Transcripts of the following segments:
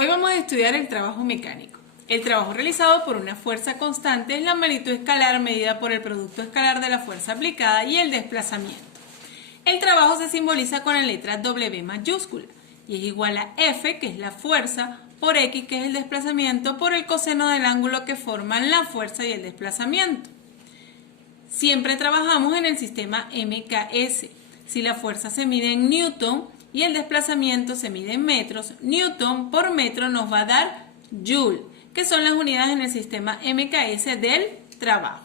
Hoy vamos a estudiar el trabajo mecánico. El trabajo realizado por una fuerza constante es la magnitud escalar medida por el producto escalar de la fuerza aplicada y el desplazamiento. El trabajo se simboliza con la letra W mayúscula y es igual a F, que es la fuerza, por X, que es el desplazamiento, por el coseno del ángulo que forman la fuerza y el desplazamiento. Siempre trabajamos en el sistema MKS. Si la fuerza se mide en newton y el desplazamiento se mide en metros, newton por metro nos va a dar joule, que son las unidades en el sistema MKS del trabajo.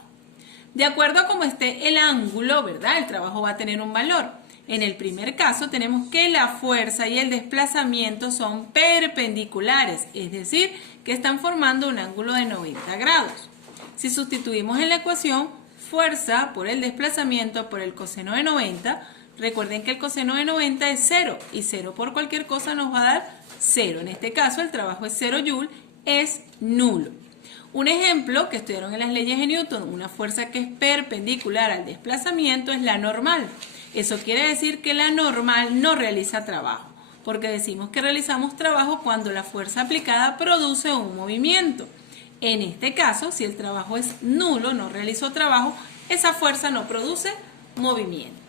De acuerdo a cómo esté el ángulo, ¿verdad? El trabajo va a tener un valor. En el primer caso tenemos que la fuerza y el desplazamiento son perpendiculares, es decir, que están formando un ángulo de 90 grados. Si sustituimos en la ecuación fuerza por el desplazamiento por el coseno de 90, recuerden que el coseno de 90 es 0 y 0 por cualquier cosa nos va a dar 0. En este caso el trabajo es 0 joule, es nulo. Un ejemplo que estudiaron en las leyes de Newton, una fuerza que es perpendicular al desplazamiento es la normal. Eso quiere decir que la normal no realiza trabajo, porque decimos que realizamos trabajo cuando la fuerza aplicada produce un movimiento. En este caso, si el trabajo es nulo, no realizó trabajo, esa fuerza no produce movimiento.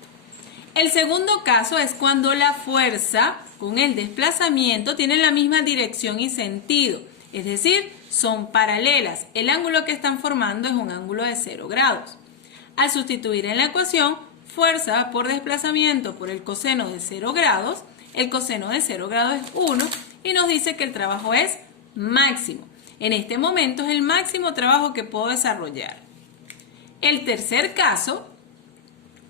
El segundo caso es cuando la fuerza con el desplazamiento tienen la misma dirección y sentido, es decir, son paralelas. El ángulo que están formando es un ángulo de 0 grados. Al sustituir en la ecuación fuerza por desplazamiento por el coseno de 0 grados, el coseno de 0 grados es 1 y nos dice que el trabajo es máximo. En este momento es el máximo trabajo que puedo desarrollar. El tercer caso,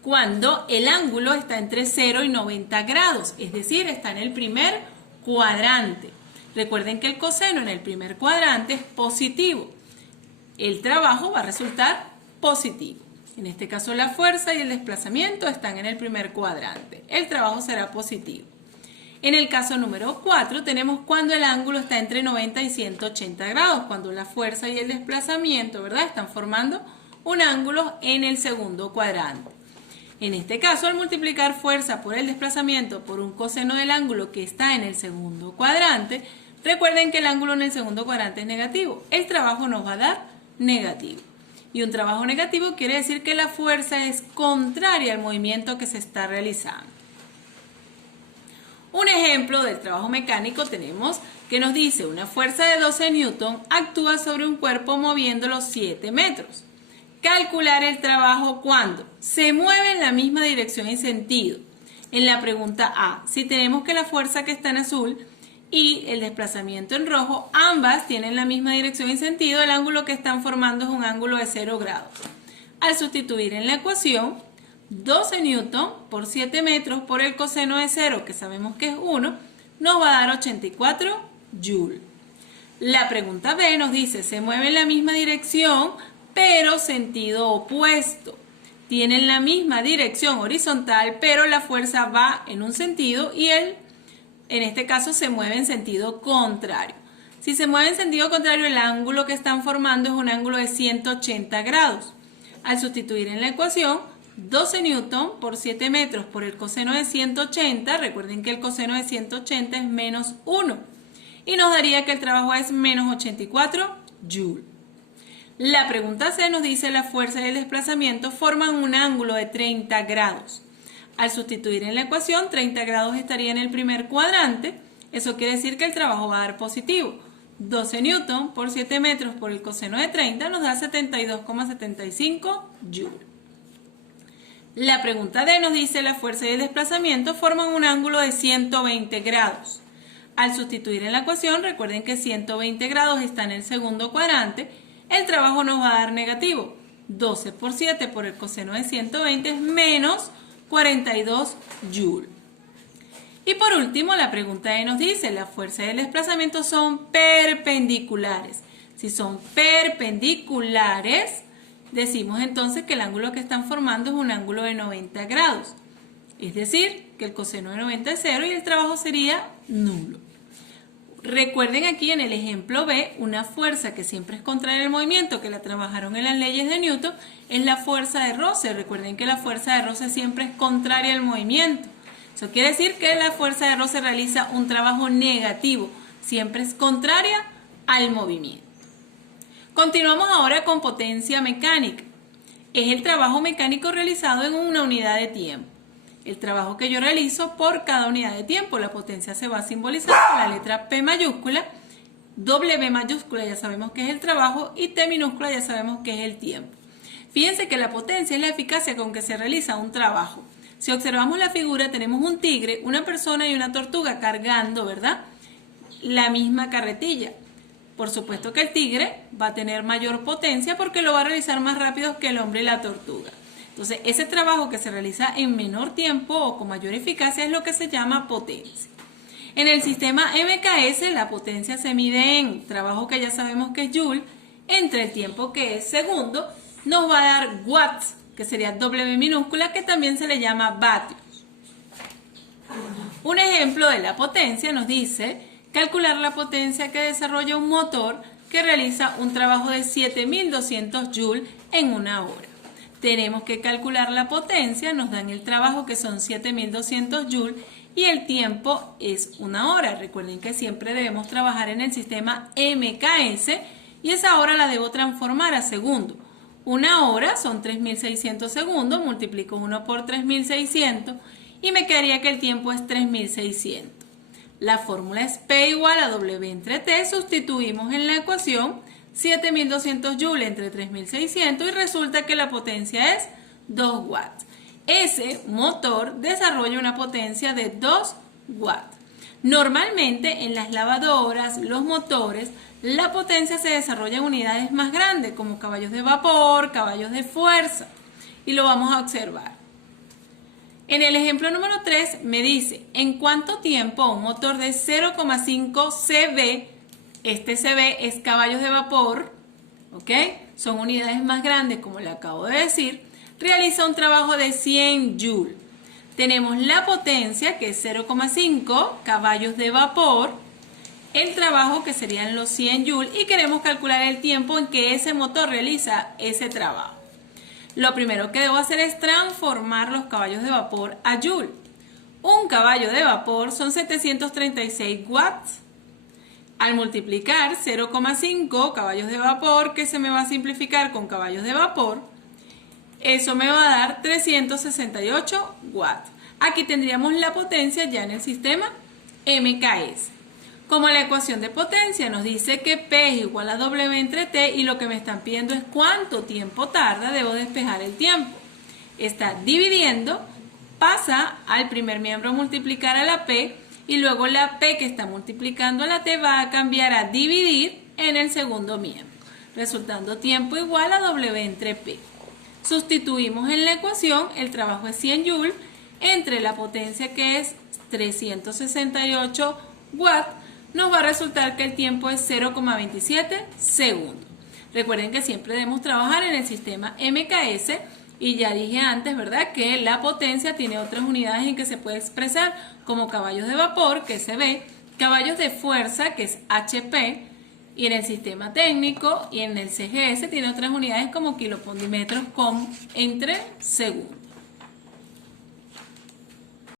cuando el ángulo está entre 0 y 90 grados, es decir, está en el primer cuadrante. Recuerden que el coseno en el primer cuadrante es positivo. El trabajo va a resultar positivo. En este caso la fuerza y el desplazamiento están en el primer cuadrante. El trabajo será positivo. En el caso número 4 tenemos cuando el ángulo está entre 90 y 180 grados, cuando la fuerza y el desplazamiento, ¿verdad?, están formando un ángulo en el segundo cuadrante. En este caso, al multiplicar fuerza por el desplazamiento por un coseno del ángulo que está en el segundo cuadrante, recuerden que el ángulo en el segundo cuadrante es negativo. El trabajo nos va a dar negativo. Y un trabajo negativo quiere decir que la fuerza es contraria al movimiento que se está realizando. Un ejemplo del trabajo mecánico tenemos que nos dice una fuerza de 12 newton actúa sobre un cuerpo moviéndolo 7 metros. Calcular el trabajo cuando se mueve en la misma dirección y sentido. En la pregunta A, si tenemos que la fuerza que está en azul y el desplazamiento en rojo, ambas tienen la misma dirección y sentido, el ángulo que están formando es un ángulo de 0 grados. Al sustituir en la ecuación, 12 newton por 7 metros por el coseno de 0, que sabemos que es 1, nos va a dar 84 joule. La pregunta B nos dice, se mueve en la misma dirección, pero sentido opuesto. Tienen la misma dirección horizontal, pero la fuerza va en un sentido y en este caso se mueve en sentido contrario. Si se mueve en sentido contrario, el ángulo que están formando es un ángulo de 180 grados. Al sustituir en la ecuación, 12 newton por 7 metros por el coseno de 180, recuerden que el coseno de 180 es menos 1, y nos daría que el trabajo es menos 84 joule. La pregunta C nos dice la fuerza y el desplazamiento forman un ángulo de 30 grados. Al sustituir en la ecuación, 30 grados estaría en el primer cuadrante. Eso quiere decir que el trabajo va a dar positivo. 12 newton por 7 metros por el coseno de 30 nos da 72,75 joule. La pregunta D nos dice la fuerza y el desplazamiento forman un ángulo de 120 grados. Al sustituir en la ecuación, recuerden que 120 grados está en el segundo cuadrante. El trabajo nos va a dar negativo. 12 por 7 por el coseno de 120 es menos 42 joule. Y por último, la pregunta E nos dice, la fuerza y el desplazamiento son perpendiculares. Si son perpendiculares, decimos entonces que el ángulo que están formando es un ángulo de 90 grados. Es decir, que el coseno de 90 es 0 y el trabajo sería nulo. Recuerden aquí en el ejemplo B, una fuerza que siempre es contraria al movimiento, que la trabajaron en las leyes de Newton, es la fuerza de roce. Recuerden que la fuerza de roce siempre es contraria al movimiento. Eso quiere decir que la fuerza de roce realiza un trabajo negativo. siempre es contraria al movimiento. Continuamos ahora con potencia mecánica. Es el trabajo mecánico realizado en una unidad de tiempo. El trabajo que yo realizo por cada unidad de tiempo. La potencia se va a simbolizar con la letra P mayúscula, W mayúscula ya sabemos que es el trabajo y T minúscula ya sabemos que es el tiempo. Fíjense que la potencia es la eficacia con que se realiza un trabajo. Si observamos la figura tenemos un tigre, una persona y una tortuga cargando, ¿verdad?, la misma carretilla. Por supuesto que el tigre va a tener mayor potencia porque lo va a realizar más rápido que el hombre y la tortuga. Entonces, ese trabajo que se realiza en menor tiempo o con mayor eficacia es lo que se llama potencia. En el sistema MKS, la potencia se mide en trabajo que ya sabemos que es Joule, entre el tiempo que es segundo, nos va a dar watts, que sería W minúscula, que también se le llama vatios. Un ejemplo de la potencia nos dice calcular la potencia que desarrolla un motor que realiza un trabajo de 7200 joules en una hora. Tenemos que calcular la potencia, nos dan el trabajo que son 7200 joules y el tiempo es una hora. Recuerden que siempre debemos trabajar en el sistema MKS y esa hora la debo transformar a segundo. Una hora son 3600 segundos, multiplico 1 por 3600 y me quedaría que el tiempo es 3600. La fórmula es P igual a W entre T, sustituimos en la ecuación 7200 joules entre 3600 y resulta que la potencia es 2 watts. Ese motor desarrolla una potencia de 2 watts. Normalmente en las lavadoras, los motores, la potencia se desarrolla en unidades más grandes como caballos de vapor, caballos de fuerza y lo vamos a observar. En el ejemplo número 3 me dice en cuánto tiempo un motor de 0,5 CV, este CV es caballos de vapor, ¿ok? Son unidades más grandes como le acabo de decir, realiza un trabajo de 100 joules. Tenemos la potencia que es 0,5 caballos de vapor, el trabajo que serían los 100 joules y queremos calcular el tiempo en que ese motor realiza ese trabajo. Lo primero que debo hacer es transformar los caballos de vapor a joule. Un caballo de vapor son 736 watts. Al multiplicar 0,5 caballos de vapor, que se me va a simplificar con caballos de vapor, eso me va a dar 368 watts. Aquí tendríamos la potencia ya en el sistema MKS. Como la ecuación de potencia nos dice que P es igual a W entre T y lo que me están pidiendo es cuánto tiempo tarda, debo despejar el tiempo. Está dividiendo, pasa al primer miembro a multiplicar a la P y luego la P que está multiplicando a la T va a cambiar a dividir en el segundo miembro, resultando tiempo igual a W entre P. Sustituimos en la ecuación, el trabajo es 100 joules, entre la potencia que es 368 watts, nos va a resultar que el tiempo es 0,27 segundos. Recuerden que siempre debemos trabajar en el sistema MKS y ya dije antes, ¿verdad?, que la potencia tiene otras unidades en que se puede expresar como caballos de vapor, que es CV, caballos de fuerza, que es HP, y en el sistema técnico y en el CGS tiene otras unidades como kilopondímetros con entre segundos.